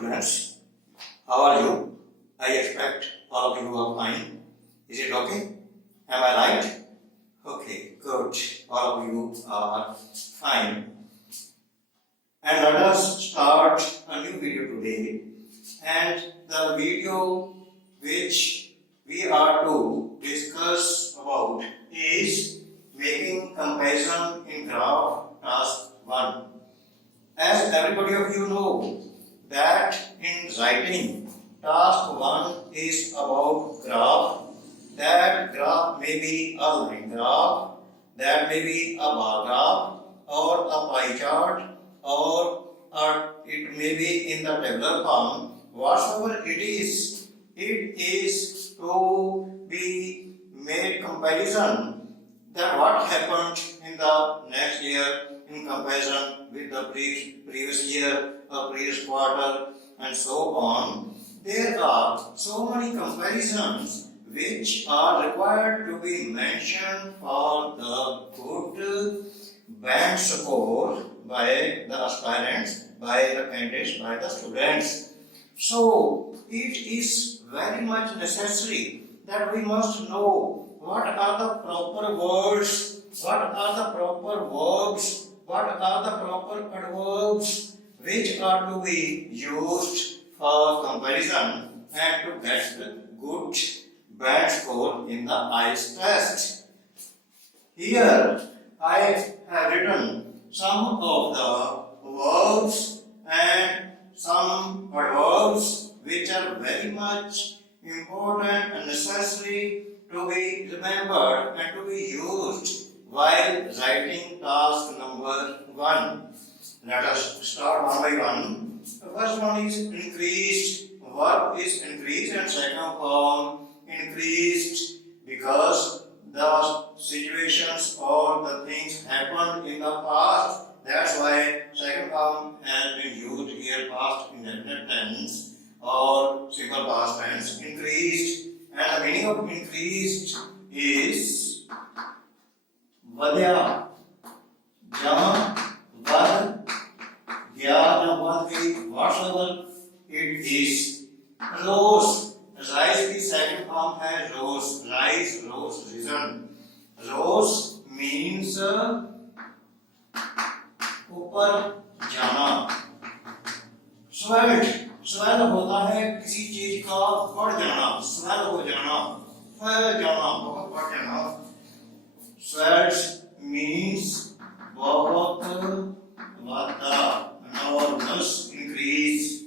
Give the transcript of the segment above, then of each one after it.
students, how are you? I expect all of you are fine. Is it okay? Am I right? Okay, good. All of you are fine. And let us start a new video today. And the video which we are to discuss about is making comparison in graph task 1. As everybody of you know that in writing, task 1 is about graph. That graph may be a line graph, that may be a bar graph, or a pie chart, or it may be in the tabular form. Whatsoever it is to be made comparison that what happened in the next year in comparison with the previous year or previous quarter and so on. There are so many comparisons which are required to be mentioned for the good band score by the aspirants, by the candidates, by the students. So it is very much necessary that we must know what are the proper words, what are the proper verbs, what are the proper adverbs which are to be used for comparison and to get the good band score in the IELTS test. Here I have written some of the verbs and some adverbs which are very much important and necessary to be remembered and to be used while writing task number 1. Let us start one by one. The first one is increased. Verb is increased and second form increased because the situations or the things happened in the past. That's why second form has been used here, past indefinite tense or simple past tense. Increased, and the meaning of increased is vadya, jam, vad, gya, vad, whatsoever it is. Rose, rise की second form है rose, rise, rose, risen. Rose means ऊपर जाना. Swelled, swell होता है किसी चीज का बढ़ जाना, swell हो जाना, फैल जाना, बहुत बढ़ जाना. Swells means बहुत वादा, enormous, increase.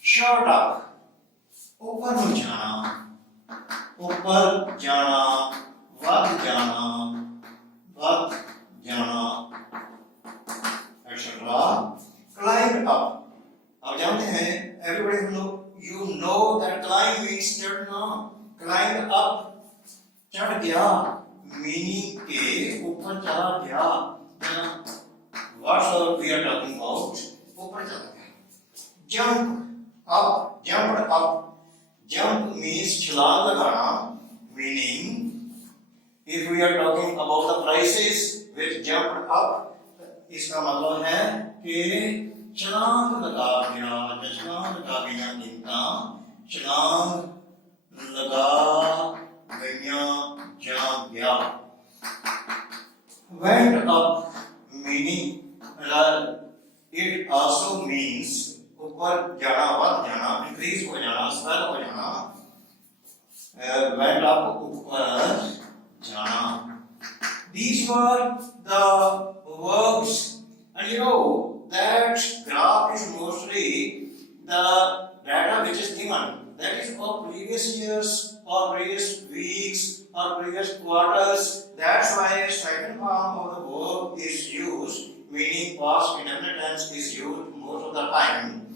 Short up, ऊपर हो जाना, ऊपर जाना, वध जाना, वध जाना, etc. Climb up. अब जानते हैं, everybody you know that climb means चढ़ना. Climb up, चढ़ गया, meaning के ऊपर चला गया. Whatsoever we are talking about, ऊपर चला गया. Jump up, jumped up. Jump means छलांग लगाना, meaning if we are talking about the prices which jumped up, इसका मतलब है कि छलांग लगा गया, छलांग लगा गया कीमता, छलांग लगा गया, जा गया. Went up meaning it also means ऊपर जाना, बढ़ जाना, increase हो जाना, swell हो जाना. Went up, ऊपर जाना. These were the verbs, and you know that graph is mostly the data which is given. That is of previous years, or previous weeks, or previous quarters. That's why second form of the verb is used, meaning past indefinite tense is used most of the time.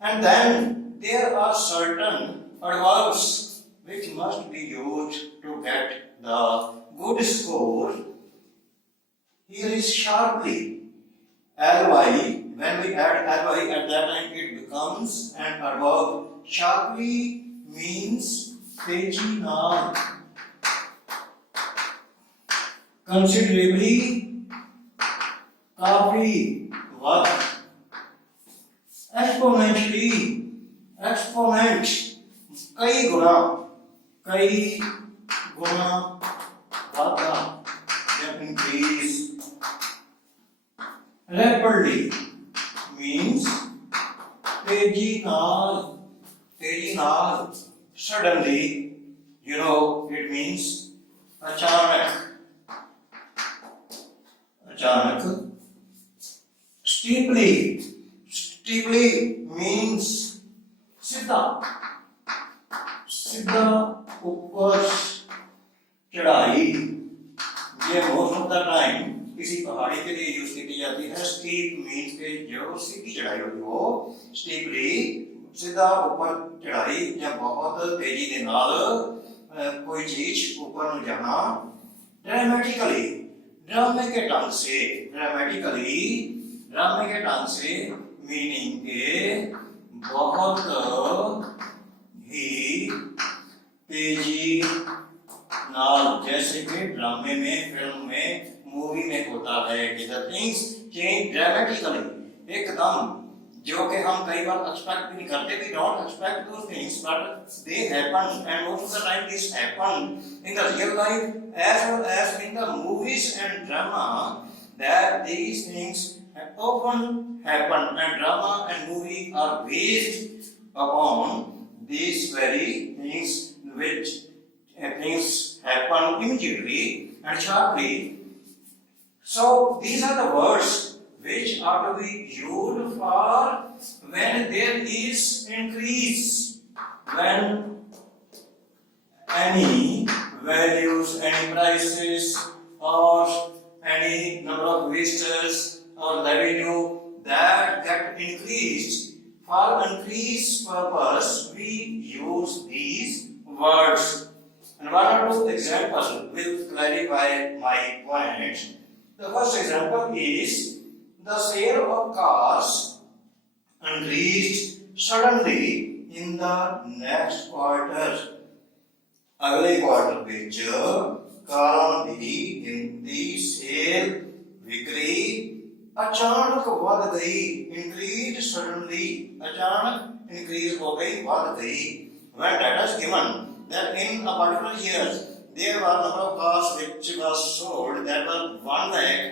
And then there are certain adverbs which must be used to get the good score. Here is sharply. Ly, when we add ly at that time it becomes an adverb. Sharply means तेजी नाल. Considerably, काफी, वध. exponentially, exponent कई गुना वाधा, जब increase, rapidly means तेजी नाल, suddenly, you know, it means अचानक, steeply means सीधा ऊपर चढ़ाई। ये मोस्ट ऑफ द टाइम किसी पहाड़ी के लिए यूज की जाती है। स्टीप मीन्स के जो सीधी चढ़ाई होती है वो स्टीपली, सीधा ऊपर चढ़ाई, या बहुत तेजी के नाल कोई चीज ऊपर न जाना। ड्रामेटिकली, ड्रामे के ढंग से मीनिंग के बहुत ही तेजी नाल, जैसे कि ड्रामे में, फिल्म में, मूवी में होता है कि द थिंग्स चेंज ड्रामेटिकली, एकदम, जो कि हम कई बार एक्सपेक्ट भी नहीं करते। We don't expect those things but they happen, and most of the time this happen in the real life as well as in the movies and drama, that these things often happen, and drama and movie are based upon these very things, which things happen immediately and sharply. So these are the words which are to be used for when there is increase, when any values, any prices, or any number of visitors or revenue that get increased. For increase purpose, we use these words. And one or two examples will clarify my point. The first example is the sale of cars increased suddenly in the next quarter. अगले quarter ਵਿੱਚ ਕਾਰਾਂ ਦੀ ਗਿਣਤੀ, sale, ਵਿਕਰੀ अचानक बढ़ गई। Increase suddenly, अचानक increase हो गई, बढ़ गई। When data is given that in a particular year there were number of cars which was sold that were 1 lakh,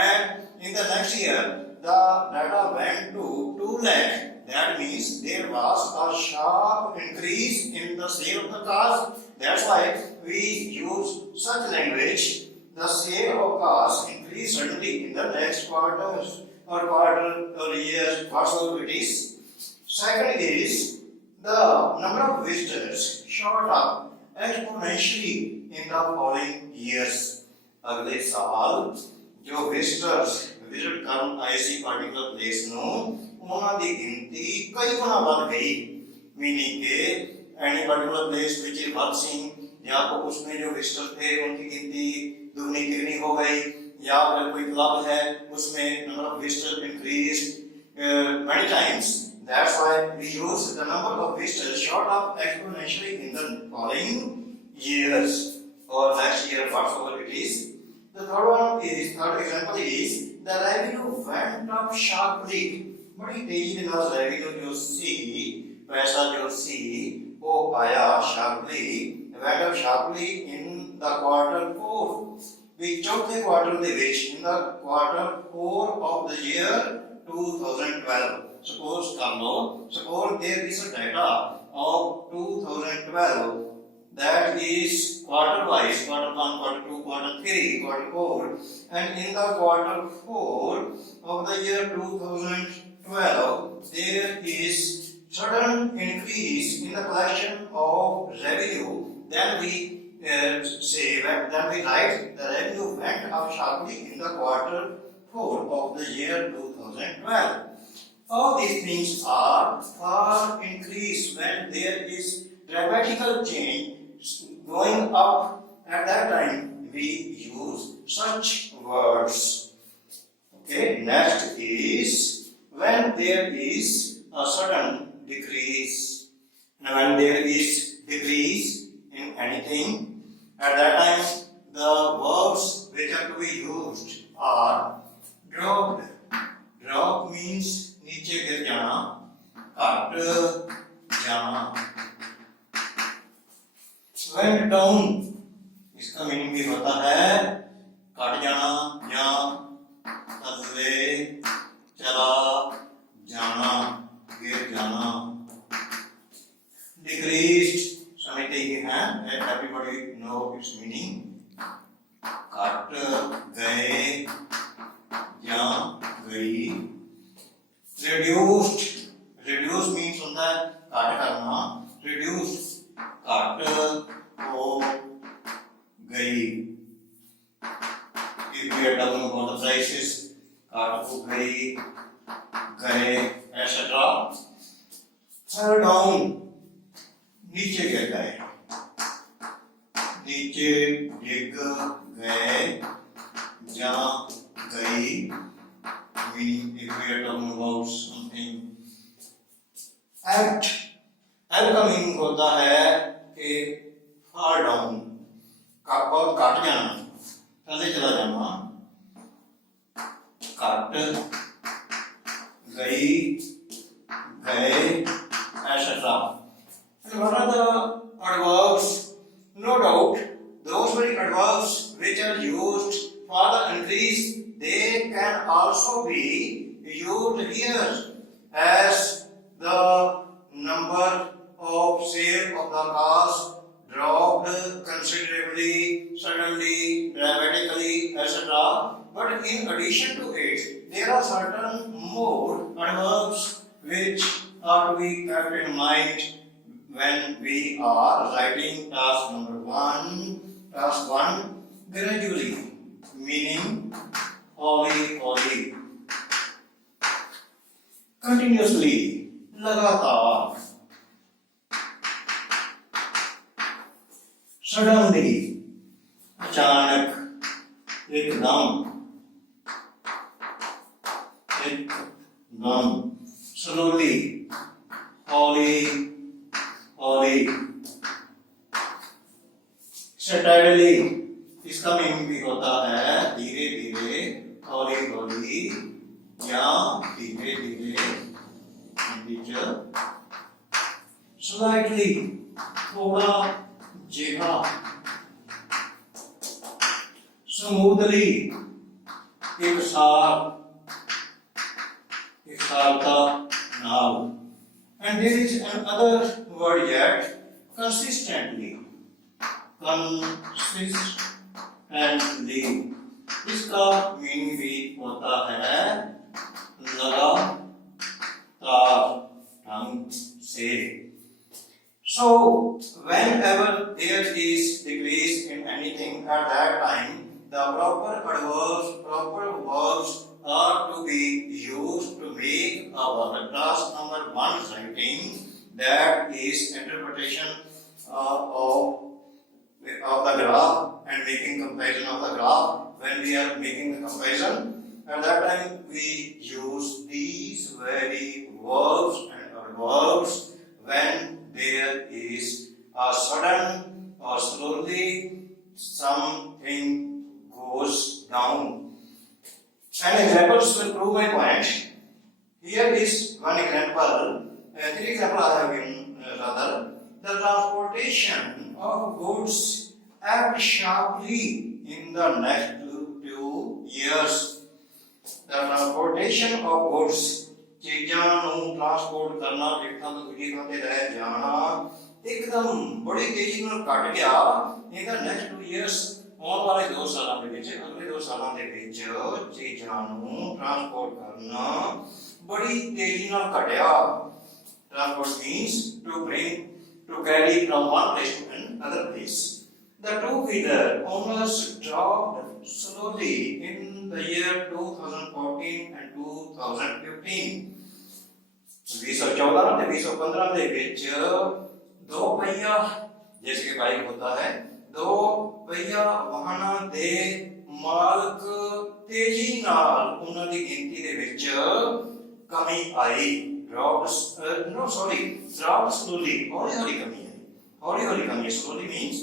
and in the next year the data went to 2 lakh, that means there was a sharp increase in the sale of the cars. That's why we use such language. The sale of cars increase suddenly in the next quarters or quarter or years, whatsoever it is. Second is the number of visitors shot up exponentially in the following years. अगले साल जो visitors visit ਕਰਨ ਆਏ ਸੀ particular place ਨੂੰ, ਉਹਨਾਂ ਦੀ ਗਿਣਤੀ ਕਈ ਗੁਣਾ ਵੱਧ ਗਈ। Meaning के any particular place which is working, या तो उसमें जो visitors थे उनकी गिनती दुगनी तिगनी हो गई, या फिर कोई क्लब है उसमें number of visitors increased many times. That's why we use the number of visitors shot up exponentially in the following years or next year, whatsoever it is. The third example is the revenue went up sharply. बड़ी तेजी के साथ revenue जो सी, पैसा जो सी, वो आया sharply, went up sharply in the quarter 4. We चौथे क्वार्टर ਦੇ ਵਿੱਚ, in the quarter 4 of the year 2012. Suppose there is a data of 2012 that is quarter wise, quarter 1, quarter 2, quarter 3, quarter 4, and in the quarter 4 of the year 2012 there is sudden increase in the collection of revenue. Then we write the revenue went up sharply in the quarter 4 of the year 2012. All these things are for increase when there is dramatical change going up. At that time we use such words. Okay, next is when there is a sudden decrease. Now when there is decrease in anything, at that time the verbs which are to be used are dropped. Drop means नीचे गिर जाना, जाना। went down इसका meaning भी होता है cut जाना या थल्ले चला जाना, गिर जाना। Decreased समझते ही हैं, everybody know its meaning। Cut गए या गई। Reduced reduce means होता है कट करना। Reduced कट हो गई। If we are talking about the prices, cut हो गई, गए, etc. Fell down नीचे गिर गए, नीचे डिग गए या गई। Meaning if we are talking about something। Act L का मीनिंग होता है कि fall down बहुत कट जाना, थल्ले चला जाना। कट गई, गए, etc. And what are the adverbs? No doubt, those very adverbs which are used for the increase, they can also be used here as the number of sale of the cars dropped considerably, suddenly, dramatically, etc. But in addition to it, there are certain more adverbs which are to be kept in mind when we are writing task number 1. Task 1, gradually, meaning hauly, continuously, लगातार, suddenly, अचानक, एकदम, slowly, hauly, steadily, इसका meaning भी होता है धीरे धीरे, हौली या धीरे धीरे। Slightly थोड़ा जिहा। Smoothly एक साल का नाव। And there is another word yet, consistently। इसका मीनिंग भी होता है लगातार ढंग से। So whenever there is decrease in anything at that time, the proper verbs are to be used to make our task number 1 writing, that is interpretation of the graph and making comparison of the graph. When we are making the comparison, at that time we use these very verbs and adverbs when there is a sudden or slowly something goes down. And examples will prove my point. Here is one example. 3 examples I have given rather. The transportation of goods act sharply in the next 2 years. The transportation of goods, चीज़ां ਨੂੰ transport करना, एक थां ਤੋਂ ਦੂਜੀ ਥਾਂ ਤੇ ਲੈ ਜਾਣਾ, ਇੱਕਦਮ ਬੜੀ ਤੇਜ਼ੀ ਨਾਲ ਘਟ ਗਿਆ। In the next 2 years, ਆਉਣ ਵਾਲੇ 2 ਸਾਲਾਂ ਦੇ ਵਿੱਚ, ਅਗਲੇ 2 ਸਾਲਾਂ ਦੇ ਵਿੱਚ ਚੀਜ਼ਾਂ ਨੂੰ ਟ੍ਰਾਂਸਪੋਰਟ ਕਰਨਾ ਬੜੀ ਤੇਜ਼ੀ ਨਾਲ ਘਟਿਆ। Transport means to carry from one place to another place. The two-wheeler owners dropped slowly in the year 2014 and 2015. 2014 ਤੇ 2015 ਦੇ ਵਿੱਚ 2 पहिया जैसे कि बाइक होता है, 2 पहिया ਵਾਹਨਾਂ ਦੇ ਮਾਲਕ ਤੇਜ਼ੀ ਨਾਲ ਉਹਨਾਂ ਦੀ ਗਿਣਤੀ ਦੇ ਵਿੱਚ ਕਮੀ ਆਈ। dropped slowly, हौली कमी आई। slowly means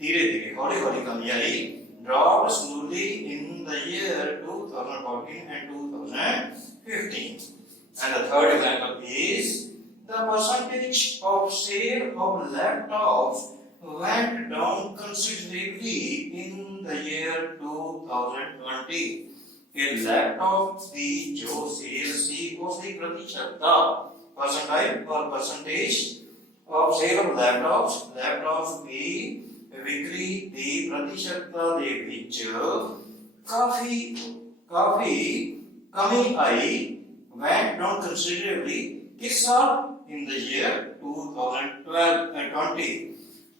धीरे धीरे, हौली कमी आई। dropped slowly in the year 2014 and 2015. And the third example is the the percentage of sale of laptops went down considerably in the year 2020. कि लैपटॉप की जो सेल थी उसकी प्रतिशतता परसेंटाइल और percentage of sale of laptops की विक्री ਦੀ प्रतिशतता ਦੇ ਵਿੱਚ काफी कमी आई went down considerably किस साल in the year 2012 and 20.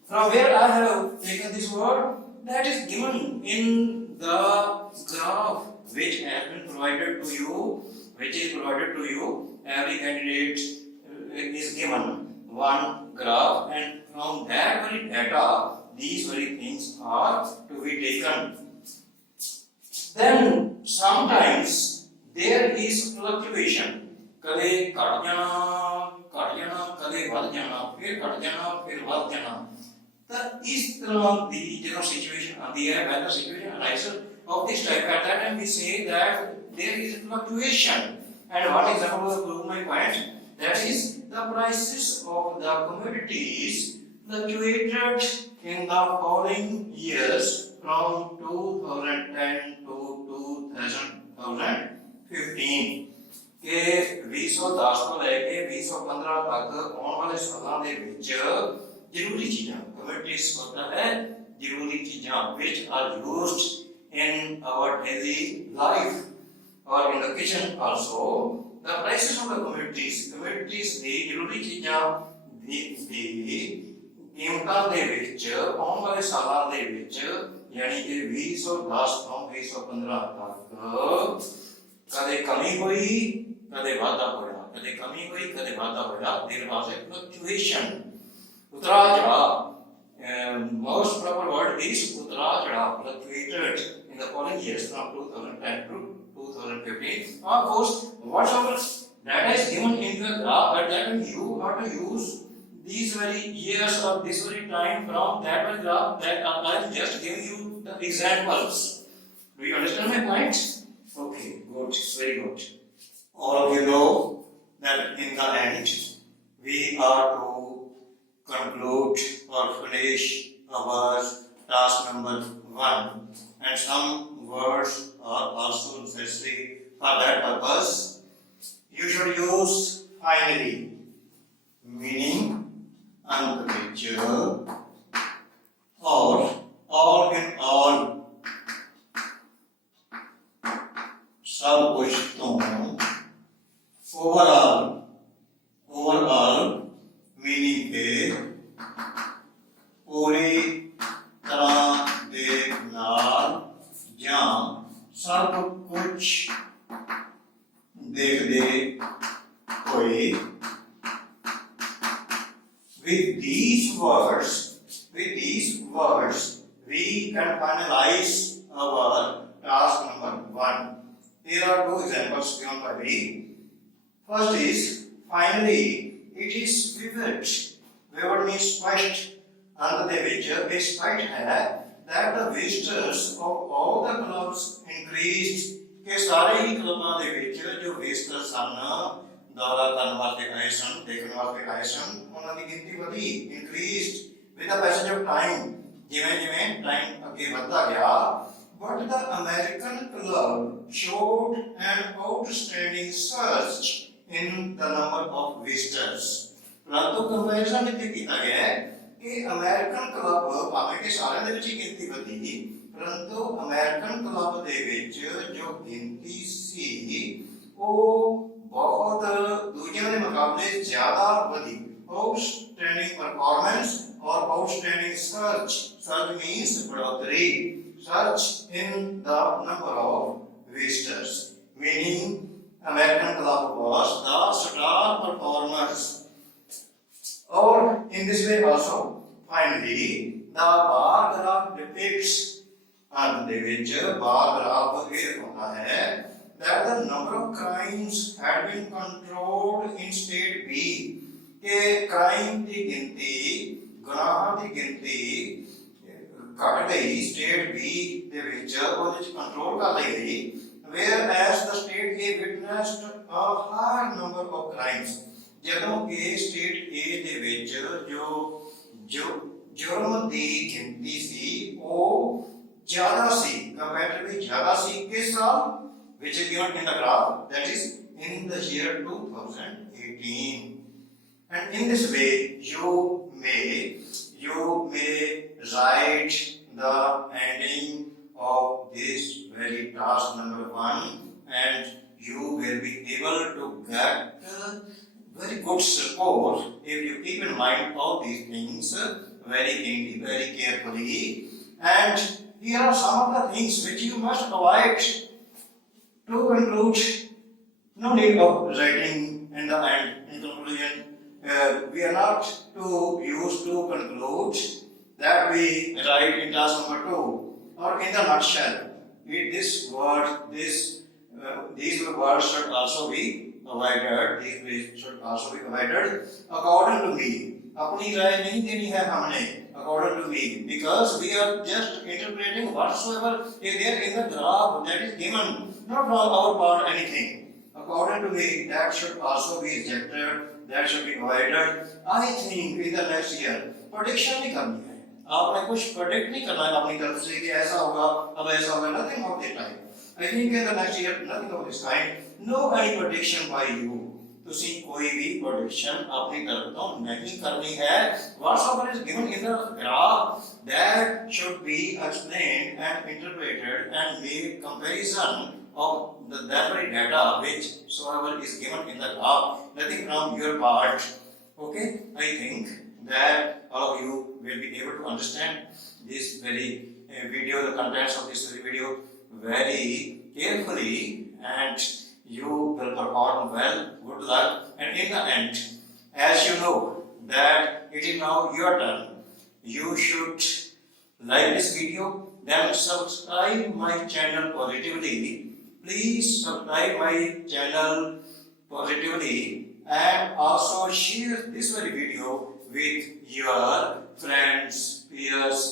From where I have taken this word, that is given in the graph which has been provided to you, which is provided to you. Every candidate is given one graph, and from that very data, these very things are to be taken. Then sometimes there is fluctuation. कदे घट जाना, कदे बढ़ जाना, फिर घट जाना, फिर बढ़ जाना. तो इस तरह की जो सिचुएशन आती है, when the situation arises of this type, at that time we say that there is fluctuation. And one example will prove my point. That is, the prices of the commodities fluctuated in the following years from 2010 to 2015. ਕਿ 2010 ਤੋਂ ਲੈ ਕੇ 2015 ਤੱਕ ਆਉਣ ਵਾਲੇ ਸਾਲਾਂ ਦੇ ਵਿੱਚ ਜ਼ਰੂਰੀ ਚੀਜ਼ਾਂ ਕਮੋਡਿਟੀਜ਼ ਹੁੰਦਾ ਹੈ ਜ਼ਰੂਰੀ ਚੀਜ਼ਾਂ which are used in our daily life or in the kitchen also. The prices of the commodities ਦੀ ਜ਼ਰੂਰੀ ਚੀਜ਼ਾਂ ਦੀ ਕੀਮਤਾਂ ਦੇ ਵਿੱਚ ਆਉਣ ਵਾਲੇ ਸਾਲਾਂ ਦੇ ਵਿੱਚ ਯਾਨੀ ਕਿ 2010 ਤੋਂ 2015 ਤੱਕ कदे कमी हुई कदे वाधा होया कदे कमी हुई कदे वाधा होया देयर वाज ए फ्लक्चुएशन उतराव चढ़ाव most proper word is उतराव चढ़ाव fluctuated in the following years from 2010 to 2015. Of course whatever data is given in the graph, but then you have to use these very years or this very time from that very graph that I am just giving you the examples. Do you understand my point? Okay, good, very good. All of you know that in the end we are to conclude or finish our task number 1, and some words are also necessary for that purpose. You should use finally, meaning and picture, or all in all. सब कुछ तो overall meaning के पूरी तरह दे नाल जां सब कुछ देख दे कोई. With these words we can finalize our task number 1. Here are 2 examples given by me. First is, finally, it is vivid. Vivid means spite. अंत दे विच ये spite है that the visitors of all the clubs increased. के सारे ही क्लबां दे विच जो visitors सन दौरा करन वास्ते आए सन, देखण वास्ते आए सन, उन्हां दी गिनती वधी, increased with the passage of time. जिवें टाइम अगे बढ़ता गया. But the American club showed an outstanding surge in the number of visitors. परंतु कंपैरिजन इत्थे कीता गया है कि अमेरिकन क्लब भावें कि सारे दे विच गिनती वधी, परंतु अमेरिकन क्लब दे विच जो गिनती सी वो बहुत दूजियां दे मुकाबले ज्यादा वधी. Outstanding performance or outstanding surge. Surge means बढ़ोतरी. Surge in the number of visitors, meaning American club was the star performers. Or in this way also, finally, the bar graph depicts, and the which bar graph here होता है that the number of crimes had been controlled in state B. के crime की गिनती, गुनाह की गिनती घट गई स्टेट बी ਦੇ ਵਿੱਚ ਉਹਦੇ ਵਿੱਚ ਕੰਟਰੋਲ ਕਰ ਲਈ ਗਈ. whereas the state A witnessed a high number of crimes, ਜਦੋਂ ਕਿ ਸਟੇਟ ਏ ਦੇ ਵਿੱਚ ਜੋ ਜੁਰਮ ਦੀ ਗਿਣਤੀ ਸੀ ਉਹ ਜ਼ਿਆਦਾ ਸੀ, ਕੰਪੈਰੀਟਿਵਲੀ ਜ਼ਿਆਦਾ ਸੀ। ਕਿਸ ਸਾਲ which is given in the graph, that is in the year 2018. And in this way you may write the ending of this very task number 1, and you will be able to get very good score if you keep in mind all these things very keenly, very carefully. And here are some of the things which you must avoid. To conclude, no need of writing in the end, in conclusion. We are not to use to conclude that we write in task number 2 or in the nutshell. These words should also be avoided. These should also be avoided according to me. अपनी राय नहीं देनी है हमने according to me, because we are just interpreting whatsoever is there in the graph that is given, not from our part anything. According to me, that should also be rejected, that should be avoided. I think in the next year prediction नहीं करनी है, आपने कुछ predict नहीं करना है अपनी तरफ से कि ऐसा होगा अब ऐसा होगा, nothing of that type. I think in the next year nothing of this kind. No any prediction by you. ਤੁਸੀਂ ਕੋਈ ਵੀ prediction ਆਪਣੀ ਤਰਫ ਤੋਂ ਨਹੀਂ ਕਰਨੀ ਹੈ. Whatsoever is given in the graph, that should be explained and interpreted and made comparison of that very data whichsoever is given in the graph. Nothing from your part. Okay, I think that all of you will be able to understand this very video, the contents of this very video very carefully, and you will perform well. Good luck. And in the end, as you know that it is now your turn, you should like this video, then subscribe my channel positively. Please subscribe my channel positively, and also share this very video with your friends, peers,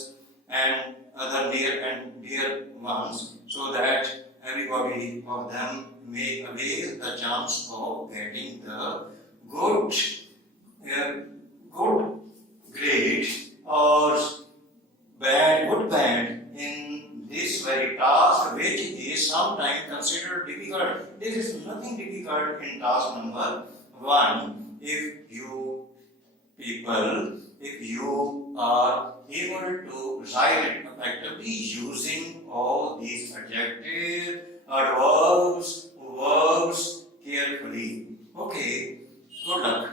and other near and dear ones, so that everybody of them may avail the chance of getting the good grade or good band in this very task, which is sometimes considered difficult. There is nothing difficult in task number 1 if you are able to write it effectively using all these adjectives, adverbs, verbs carefully. Okay, good luck.